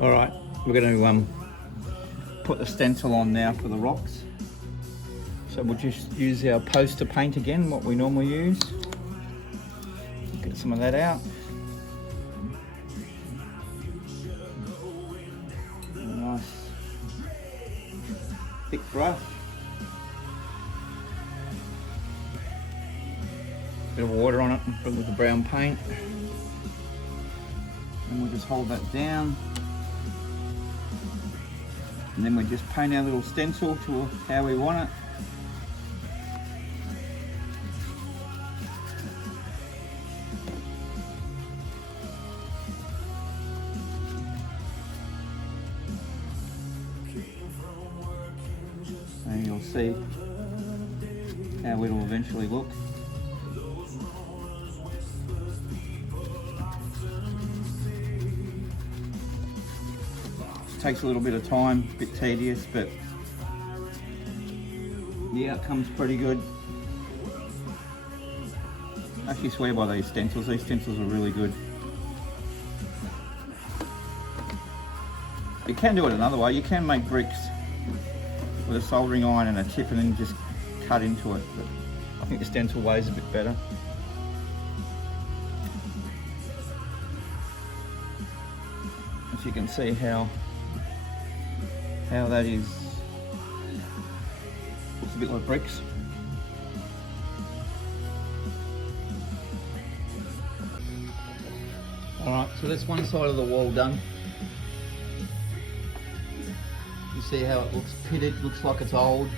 All right, we're going to put the stencil on now for the rocks. So we'll just use our poster paint again, what we normally use. Get some of that out. Nice thick brush. Bit of water on it and fill it with the brown paint. And we'll just hold that down. And then we just paint our little stencil to how we want it. And you'll see how it'll eventually look. Takes a little bit of time, a bit tedious, but the outcome's pretty good. I actually swear by these stencils are really good. You can do it another way, you can make bricks with a soldering iron and a tip and then just cut into it, but I think the stencil way is a bit better. As you can see how that is, looks a bit like bricks. Alright, so that's one side of the wall done. You see how it looks pitted, looks like it's old.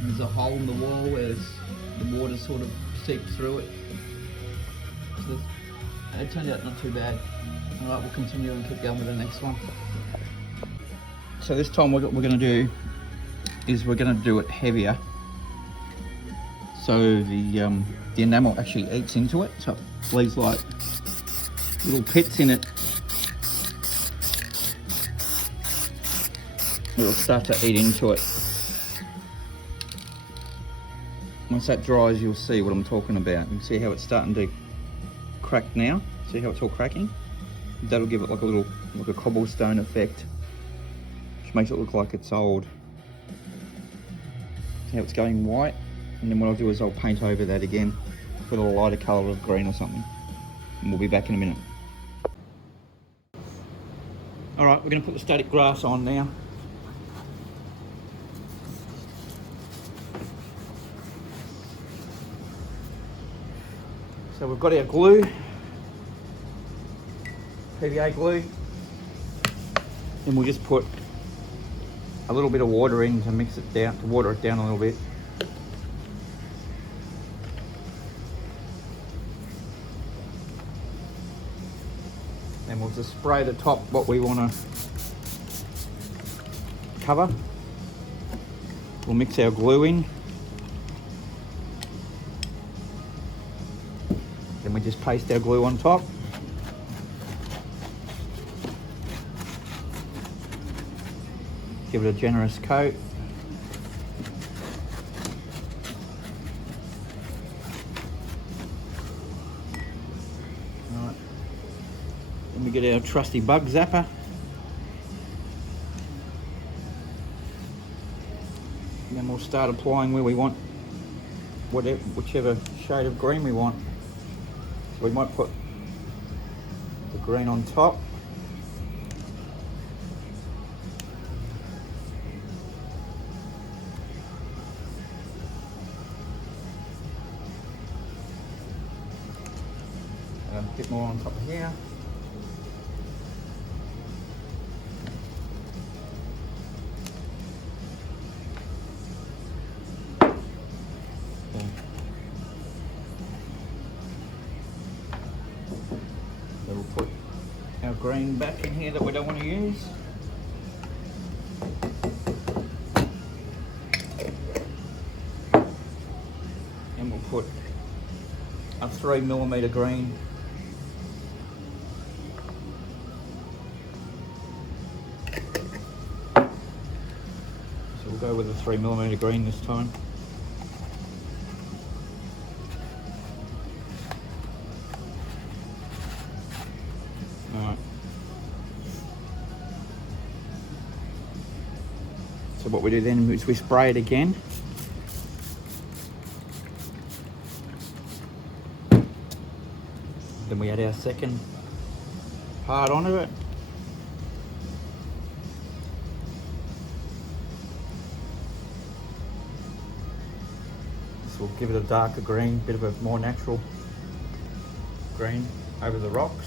And there's a hole in the wall as the water sort of seeps through it. So it turned out not too bad. Alright, we'll continue and keep going with the next one. So this time what we're going to do is we're going to do it heavier. So the enamel actually eats into it. So it leaves like little pits in it. It'll start to eat into it. Once that dries, you'll see what I'm talking about. You can see how it's starting to crack now. See how it's all cracking? That'll give it like a cobblestone effect, which makes it look like it's old. See how it's going white? And then what I'll do is I'll paint over that again with a lighter colour of green or something. And we'll be back in a minute. Alright, we're going to put the static grass on now. So we've got our glue. PVA glue, and we'll just put a little bit of water in to mix it down, to water it down a little bit. Then we'll just spray the top what we want to cover. We'll mix our glue in. Then we just paste our glue on top. Give it a generous coat. Right. Then we get our trusty bug zapper. And then we'll start applying where we want, whichever shade of green we want. So we might put the green on top. A bit more on top of here. So we'll put our green back in here that we don't want to use. And we'll put a 3mm green. So we'll go with a 3mm green this time. So what we do then is we spray it again. Then we add our second part onto it. This will give it a darker green, bit of a more natural green over the rocks.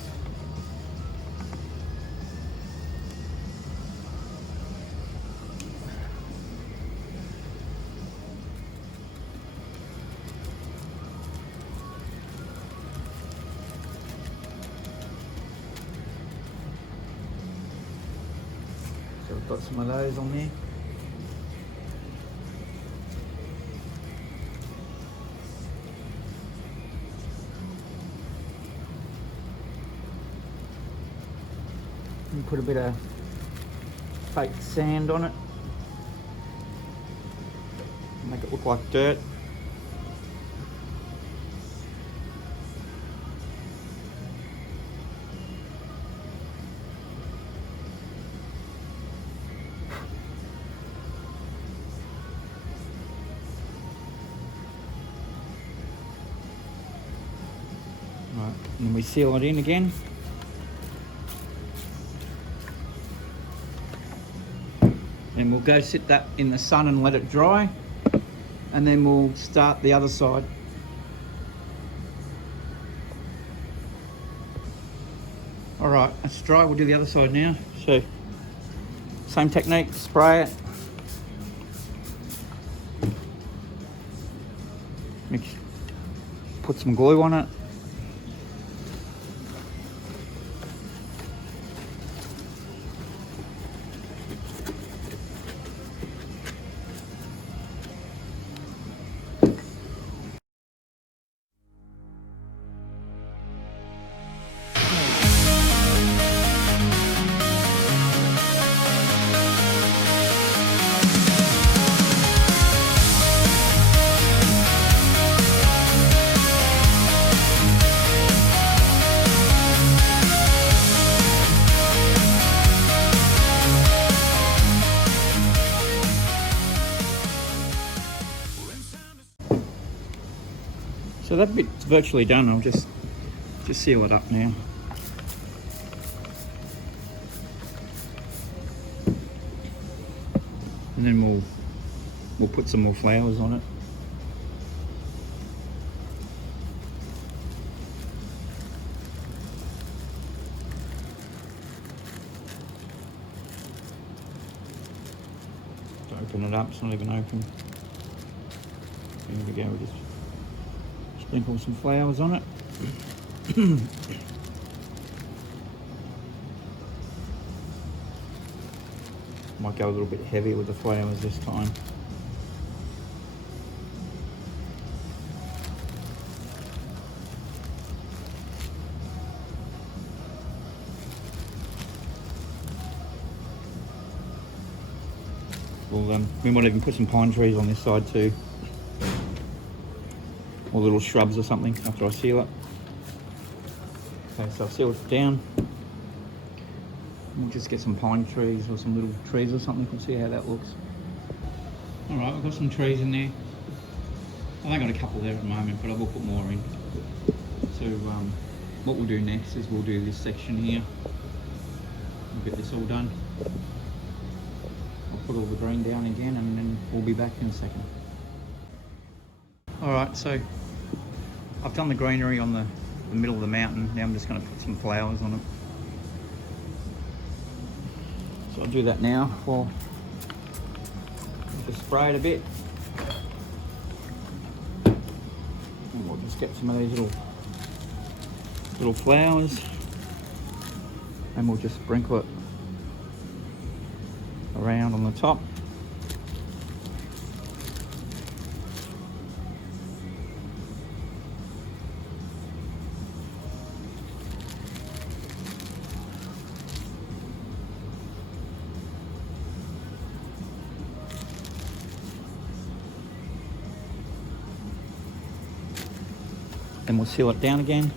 So we've got some of those on there. And put a bit of fake sand on it. Make it look like dirt. Right, and then we seal it in again. And we'll go sit that in the sun and let it dry, and then we'll start the other side. All right, that's dry. We'll do the other side now. So, same technique, spray it. Mix, put some glue on it. So that bit's virtually done. I'll just seal it up now. And then we'll put some more flowers on it. To open it up, it's not even open. There we go, we'll just sprinkle some flowers on it. Might go a little bit heavy with the flowers this time. We might even put some pine trees on this side too. Or little shrubs or something after I seal it. Okay, so I've sealed it down. We'll just get some pine trees or some little trees or something. We'll see how that looks. All right, we've got some trees in there. I've only got a couple there at the moment, but I will put more in. So what we'll do next is we'll do this section here. We'll get this all done. I'll put all the green down again, and then we'll be back in a second. All right, so I've done the greenery on the middle of the mountain. Now I'm just going to put some flowers on it. So I'll do that now before just spray it a bit. And we'll just get some of these little flowers, and we'll just sprinkle it around on the top. Then we'll seal it down again.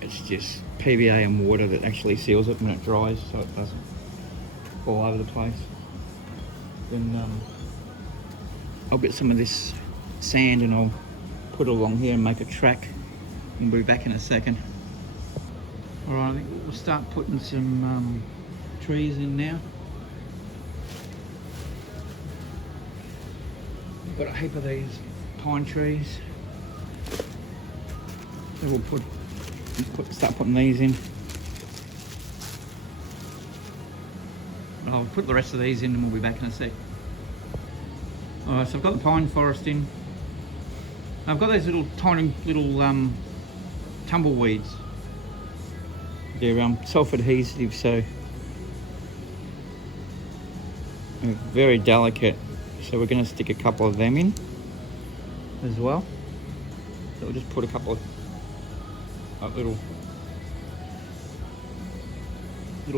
It's just PVA and water that actually seals it when it dries, so it doesn't fall over the place. Then I'll get some of this sand and I'll put it along here and make a track. We'll be back in a second. Alright, I think we'll start putting some trees in now. Got a heap of these pine trees. So we'll start putting these in. I'll put the rest of these in and we'll be back in a sec. Alright, so I've got the pine forest in. I've got those tiny little tumbleweeds. They're self-adhesive, so they're very delicate. So we're going to stick a couple of them in as well. So we'll just put a couple of little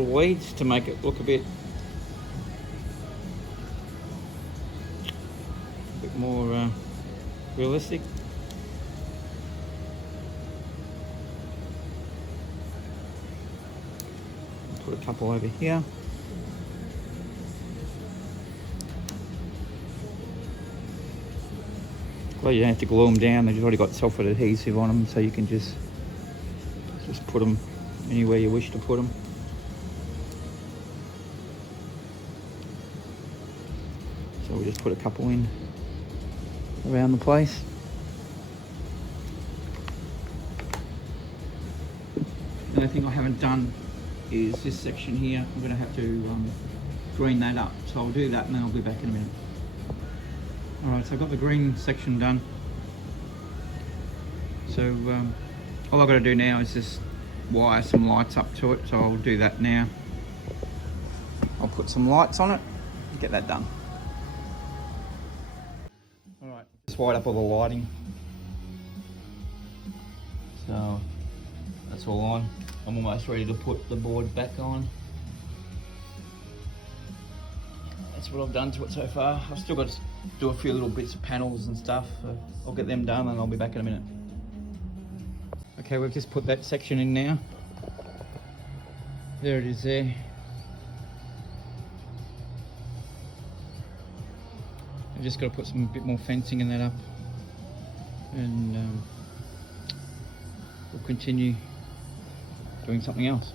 weeds to make it look a bit more realistic. Put a couple over here. Well, you don't have to glue them down, they've already got self-adhesive on them, so you can just put them anywhere you wish to put them. So we'll just put a couple in around the place. The only thing I haven't done is this section here. I'm going to have to green that up, so I'll do that and then I'll be back in a minute. Alright, so I've got the green section done. So all I've got to do now is just wire some lights up to it, so I'll do that now. I'll put some lights on it and get that done. Alright, just wired up all the lighting. So that's all on. I'm almost ready to put the board back on. That's what I've done to it so far. I've still got to do a few little bits of panels and stuff. So I'll get them done and I'll be back in a minute. Okay, we've just put that section in now. There it is there. I've just got to put some bit more fencing in that up. And we'll continue doing something else.